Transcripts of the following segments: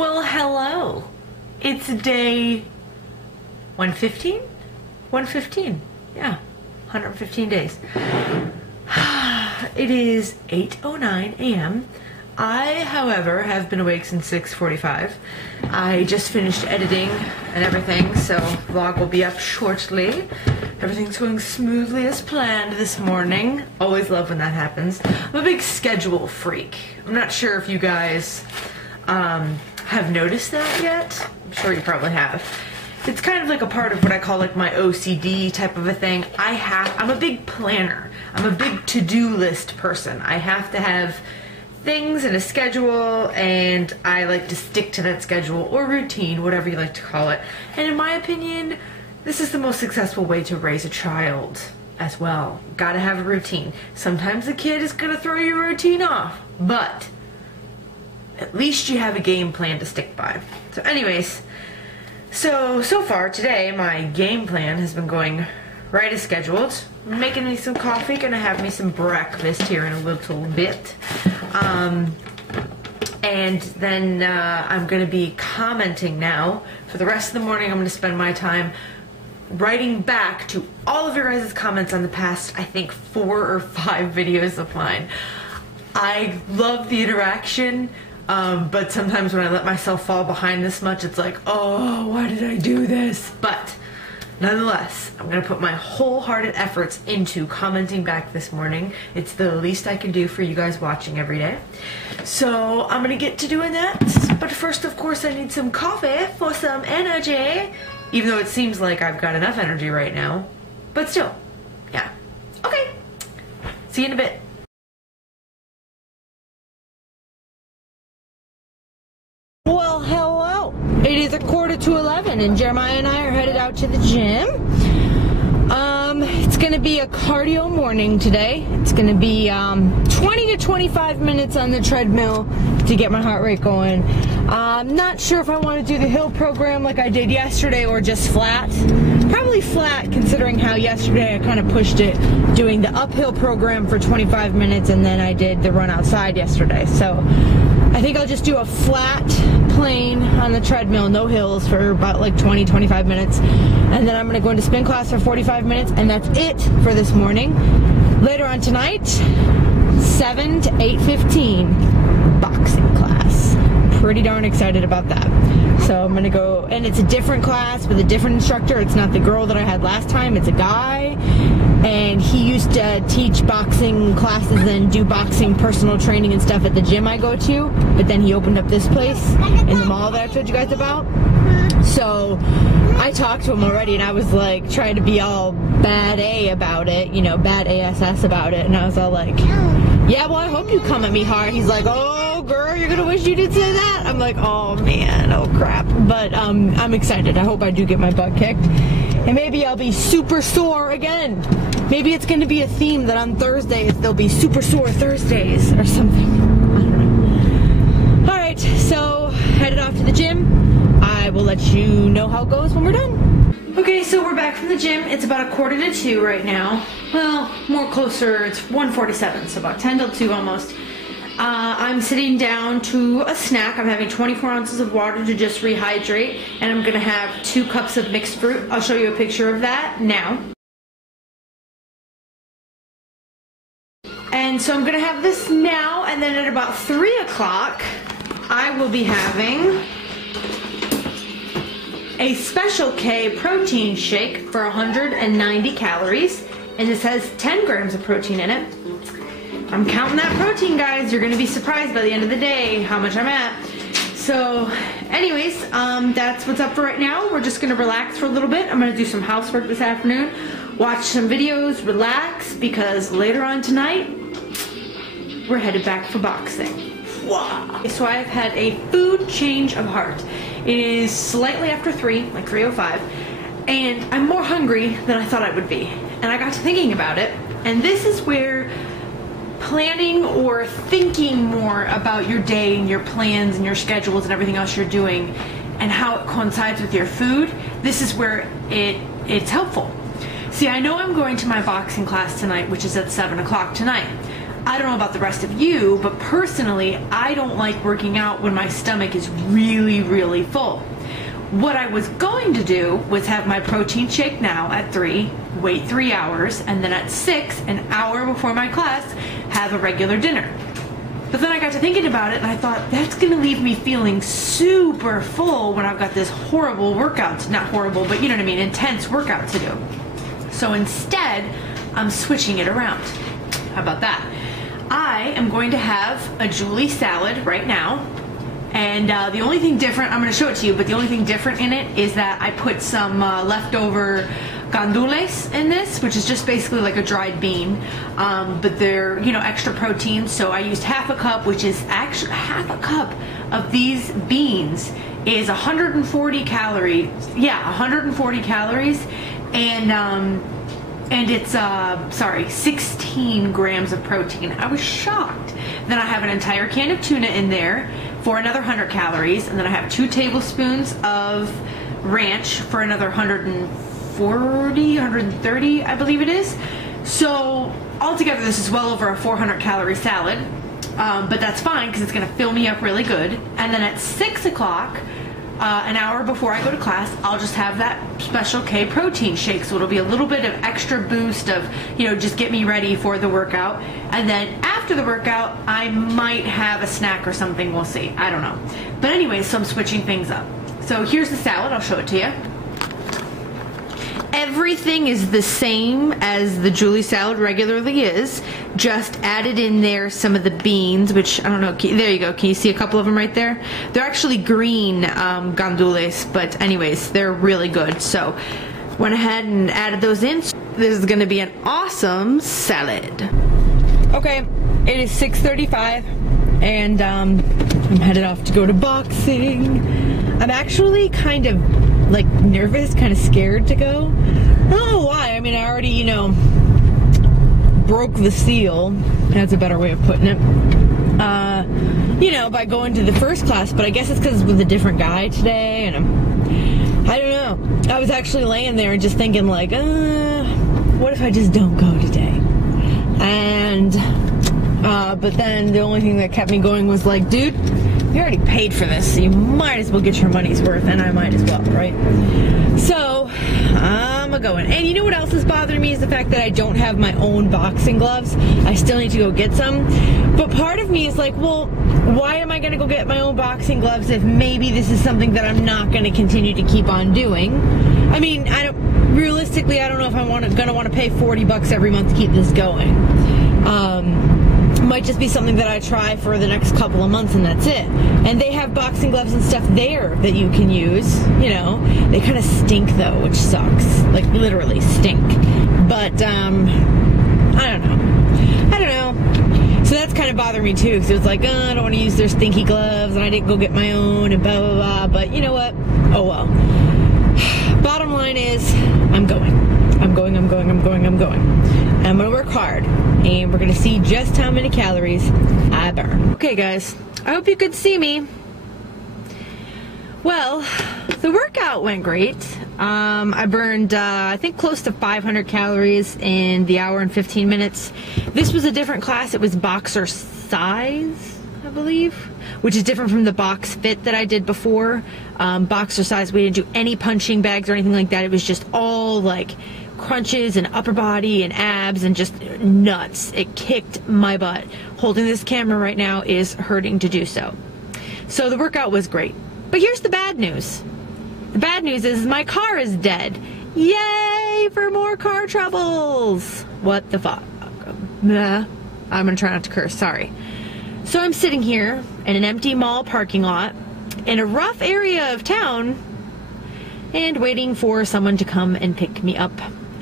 Well, hello. It's day 115? 115. Yeah, 115 days. It is 8:09 a.m. I, however, have been awake since 6:45. I just finished editing and everything, so the vlog will be up shortly. Everything's going smoothly as planned this morning. Always love when that happens. I'm a big schedule freak. I'm not sure if you guys have noticed that yet. I'm sure you probably have. It's kind of like a part of what I call like my OCD type of a thing. I'm a big planner. I'm a big to-do list person. I have to have things in a schedule, and I like to stick to that schedule or routine, whatever you like to call it. And in my opinion, this is the most successful way to raise a child as well. Gotta have a routine. Sometimes the kid is gonna throw your routine off, but at least you have a game plan to stick by. So anyways, so far today, my game plan has been going right as scheduled. I'm making me some coffee, gonna have me some breakfast here in a little bit. And then I'm gonna be commenting now. For the rest of the morning, I'm gonna spend my time writing back to all of your guys' comments on the past, I think, 4 or 5 videos of mine. I love the interaction. But sometimes when I let myself fall behind this much, it's like, oh, why did I do this? But nonetheless, I'm going to put my wholehearted efforts into commenting back this morning. It's the least I can do for you guys watching every day. So I'm going to get to doing that. But first, of course, I need some coffee for some energy. Even though it seems like I've got enough energy right now. But still, yeah. Okay. See you in a bit. Well, hello. It is 11:15 and Jeremiah and I are headed out to the gym. It's going to be a cardio morning today. It's going to be 20 to 25 minutes on the treadmill to get my heart rate going. I'm not sure if I want to do the hill program like I did yesterday or just flat. Probably flat, considering how yesterday I kind of pushed it doing the uphill program for 25 minutes and then I did the run outside yesterday. So I think I'll just do a flat plane on the treadmill, no hills, for about like 20-25 minutes. And then I'm going to go into spin class for 45 minutes, and that's it for this morning. Later on tonight, 7 to 8:15, boxing class. Pretty darn excited about that. So I'm going to go, and it's a different class with a different instructor. It's not the girl that I had last time, it's a guy. And he used to teach boxing classes and do boxing personal training and stuff at the gym I go to. But then he opened up this place in the mall that I told you guys about. So I talked to him already, and I was like trying to be all bad A about it, you know, bad ASS about it. And I was all like, yeah, well, I hope you come at me hard. He's like, oh, girl, you're gonna wish you did say that. I'm like, oh man, oh crap. But I'm excited. I hope I do get my butt kicked. And maybe I'll be super sore again. Maybe it's going to be a theme that on Thursdays there'll be super sore Thursdays or something. I don't know. Alright, so headed off to the gym. I will let you know how it goes when we're done. Okay, so we're back from the gym. It's about 1:45 right now. Well, more closer, it's 1:47, so about 10 till 2 almost. I'm sitting down to a snack. I'm having 24 ounces of water to just rehydrate, and I'm going to have 2 cups of mixed fruit. I'll show you a picture of that now. And so I'm going to have this now, and then at about 3 o'clock, I will be having a Special K protein shake for 190 calories, and this has 10 grams of protein in it. I'm counting that protein, guys. You're going to be surprised by the end of the day how much I'm at. So, anyways, that's what's up for right now. We're just going to relax for a little bit. I'm going to do some housework this afternoon, watch some videos, relax, because later on tonight, we're headed back for boxing. Wow. So I've had a food change of heart. It is slightly after 3, like 3:05, and I'm more hungry than I thought I would be. And I got to thinking about it, and this is where planning or thinking more about your day and your plans and your schedules and everything else you're doing and how it coincides with your food, this is where it's helpful. See, I know I'm going to my boxing class tonight, which is at 7 o'clock tonight. I don't know about the rest of you, but personally, I don't like working out when my stomach is really, really full. What I was going to do was have my protein shake now at 3, wait 3 hours, and then at 6, an hour before my class, have a regular dinner. But then I got to thinking about it, and I thought, that's going to leave me feeling super full when I've got this horrible workout, not horrible, but you know what I mean, intense workout to do. So instead, I'm switching it around. How about that? I am going to have a Julie salad right now, and the only thing different, I'm going to show it to you, but the only thing different in it is that I put some leftover gandules in this, which is just basically like a dried bean, but they're, you know, extra protein. So I used half a cup, which is actually half a cup of these beans is 140 calories. Yeah, 140 calories, and it's 16 grams of protein. I was shocked. Then I have an entire can of tuna in there for another 100 calories, and then I have 2 tablespoons of ranch for another 140, 130, I believe it is. So altogether, this is well over a 400 calorie salad, but that's fine because it's going to fill me up really good. And then at 6 o'clock, an hour before I go to class, I'll just have that Special K protein shake. So it'll be a little bit of extra boost of, you know, just get me ready for the workout. And then after the workout, I might have a snack or something. We'll see. I don't know. But anyway, so I'm switching things up. So here's the salad. I'll show it to you. Everything is the same as the Julie salad regularly is, just added in there some of the beans, which I don't know, there you go, can you see a couple of them right there? They're actually green gandules, but anyways, they're really good. So went ahead and added those in. This is gonna be an awesome salad. Okay, it is 6:35 and I'm headed off to go to boxing. I'm actually kind of like nervous, kind of scared to go. I don't know why. I mean, I already, you know, broke the seal. That's a better way of putting it. You know, by going to the first class, but I guess it's because it's with a different guy today, and I don't know. I was actually laying there and just thinking like, what if I just don't go today? And, but then the only thing that kept me going was like, dude, you already paid for this, so you might as well get your money's worth, and I might as well, right? So, I'm going. And you know what else is bothering me is the fact that I don't have my own boxing gloves. I still need to go get some. But part of me is like, well, why am I going to go get my own boxing gloves if maybe this is something that I'm not going to continue to keep on doing? I mean, realistically, I don't know if I'm going to want to pay $40 every month to keep this going. Might just be something that I try for the next couple of months and that's it. And they have boxing gloves and stuff there that you can use, you know. They kind of stink though, which sucks. Like literally stink. But, I don't know. So that's kind of bothering me too, because it was like, I don't want to use their stinky gloves and I didn't go get my own and blah, blah, blah. But you know what? Oh well. Bottom line is, I'm going. I'm going. I'm gonna work hard, and we're gonna see just how many calories I burn. Okay guys, I hope you could see me. Well, the workout went great. I burned, I think close to 500 calories in the hour and 15 minutes. This was a different class. It was boxer size, I believe, which is different from the box fit that I did before. Boxer size, we didn't do any punching bags or anything like that. It was just all like crunches and upper body and abs and just nuts. It kicked my butt. Holding this camera right now is hurting to do so. So the workout was great. But here's the bad news. The bad news is my car is dead. Yay for more car troubles. What the fuck? Nah. I'm gonna try not to curse, sorry. So I'm sitting here in an empty mall parking lot in a rough area of town and waiting for someone to come and pick me up.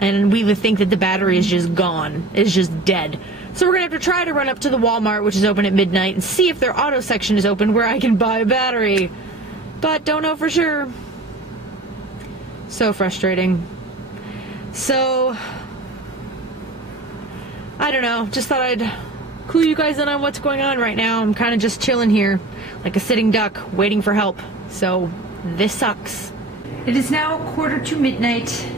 And we would think that the battery is just gone. It's just dead. So we're going to have to try to run up to the Walmart, which is open at midnight, and see if their auto section is open where I can buy a battery. But don't know for sure. So frustrating. So, I don't know. Just thought I'd clue you guys in on what's going on right now. I'm kind of just chilling here like a sitting duck waiting for help. So, this sucks. It is now 1:45 midnight.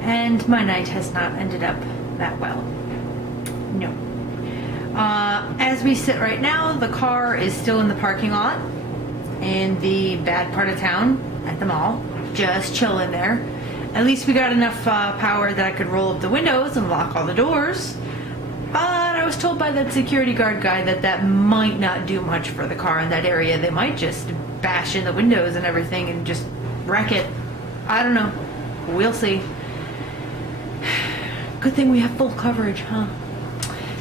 And my night has not ended up that well. No. As we sit right now, the car is still in the parking lot in the bad part of town at the mall, just chilling there. At least we got enough power that I could roll up the windows and lock all the doors. But I was told by that security guard guy that that might not do much for the car in that area. They might just bash in the windows and everything and just wreck it. I don't know. We'll see. Good thing we have full coverage, huh?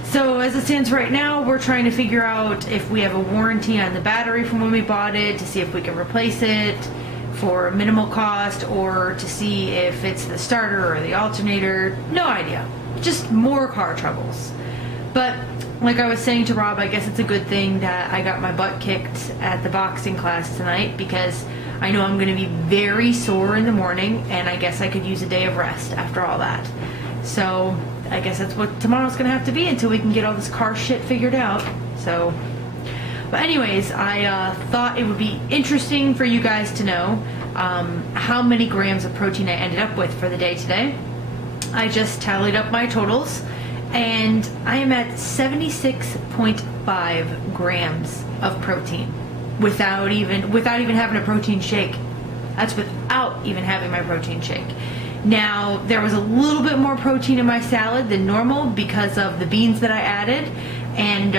So as it stands right now, we're trying to figure out if we have a warranty on the battery from when we bought it, to see if we can replace it for minimal cost, or to see if it's the starter or the alternator. No idea. Just more car troubles. But like I was saying to Rob, I guess it's a good thing that I got my butt kicked at the boxing class tonight, because I know I'm going to be very sore in the morning, and I guess I could use a day of rest after all that. So I guess that's what tomorrow's going to have to be until we can get all this car shit figured out. So, but anyways, I thought it would be interesting for you guys to know how many grams of protein I ended up with for the day today. I just tallied up my totals, and I am at 76.5 grams of protein without even having a protein shake. That's without even having my protein shake. Now, there was a little bit more protein in my salad than normal because of the beans that I added, and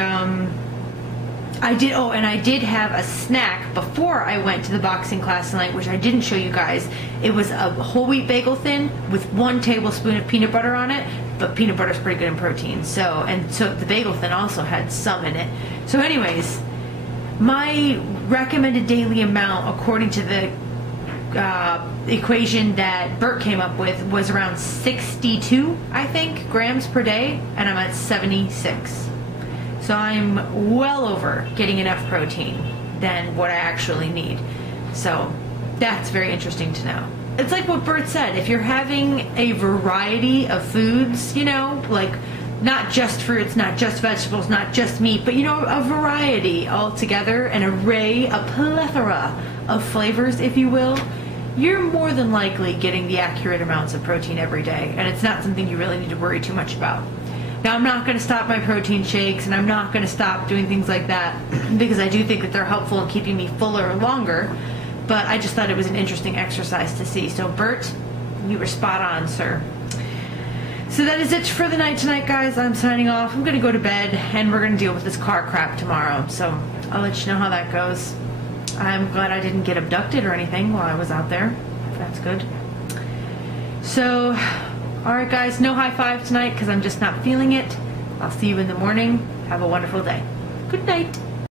I did have a snack before I went to the boxing class tonight, which I didn't show you guys. It was a whole wheat bagel thin with 1 tablespoon of peanut butter on it, but peanut butter is pretty good in protein. So the bagel thin also had some in it. So anyways, my recommended daily amount, according to the equation that Bert came up with, was around 62, I think, grams per day, and I'm at 76. So I'm well over getting enough protein than what I actually need. So that's very interesting to know. It's like what Bert said, if you're having a variety of foods, you know, like not just fruits, not just vegetables, not just meat, but you know, a variety altogether, an array, a plethora of flavors, if you will, you're more than likely getting the accurate amounts of protein every day, and it's not something you really need to worry too much about. Now, I'm not going to stop my protein shakes, and I'm not going to stop doing things like that, because I do think that they're helpful in keeping me fuller longer, but I just thought it was an interesting exercise to see. So, Bert, you were spot on, sir. So that is it for the night tonight, guys. I'm signing off. I'm going to go to bed, and we're going to deal with this car crap tomorrow, so I'll let you know how that goes. I'm glad I didn't get abducted or anything while I was out there. That's good. So, alright guys, no high five tonight because I'm just not feeling it. I'll see you in the morning. Have a wonderful day. Good night.